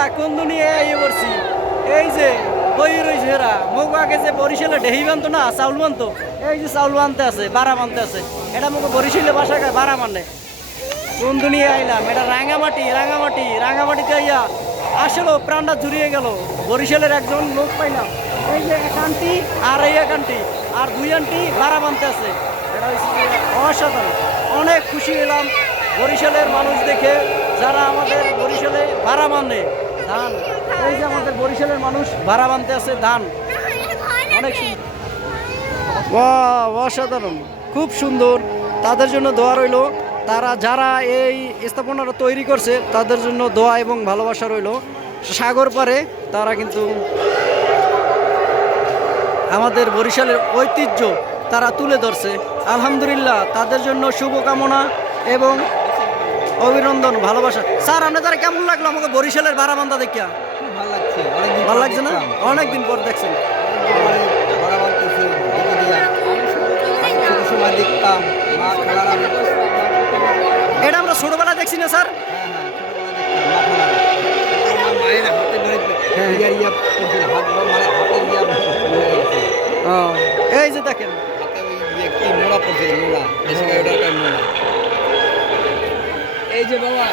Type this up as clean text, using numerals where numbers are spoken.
আল্লাহ কোন দুনিয়ায় আইয়ে পড়ছি। এই যে বই রইছে এরা মুখ আগে যে বরিশালে ঢেহি বানতো না চাউল বানতো, এই যে চাউল বানতে আছে বাড়া বানতে আছে, এটা মুখ বরিশালে বাসা খায় বাড়া মানে। কোন দুনিয়ায় আইলাম, এটা রাঙামাটি রাঙামাটি রাঙামাটিতে আইয়া আসলো প্রাণটা জুড়িয়ে গেল। বরিশালের একজন লোক পাইলাম, এই যে এক আন্টি আর এই এক আন্টি আর দুই আন্টি বাড়া বানতে আছে। এটা হচ্ছে যে অসাধারণ, অনেক খুশি হলাম বরিশালের মানুষ দেখে, যারা আমাদের বরিশালে ভাড়া মানে ধান। এই যে আমাদের বরিশালের মানুষ ভাড়া বানতে আছে ধান, অনেক সুন্দর। বাহ, অসাধারণ, খুব সুন্দর। তাদের জন্য দোয়া রইল, তারা যারা এই স্থাপনাটা তৈরি করছে তাদের জন্য দোয়া এবং ভালোবাসা রইল। সাগর পারে তারা কিন্তু আমাদের বরিশালের ঐতিহ্য তারা তুলে ধরছে। আলহামদুলিল্লাহ, তাদের জন্য শুভকামনা এবং অভিনন্দন, ভালোবাসা। স্যার আপনার তারা কেমন লাগলো আমাকে বরিশালের বারাবান্ধা দেখিয়া? ভালো লাগছে, ভালো লাগছে না? অনেকদিন পর দেখছেন। সময় দেখতাম মা খালারা, এটা আমরা ছোটবেলায় দেখছি না স্যার? মায়ের হাতে এই যে দেখেন মোড়া পড়ছে, মোড়া এই যে বাবা।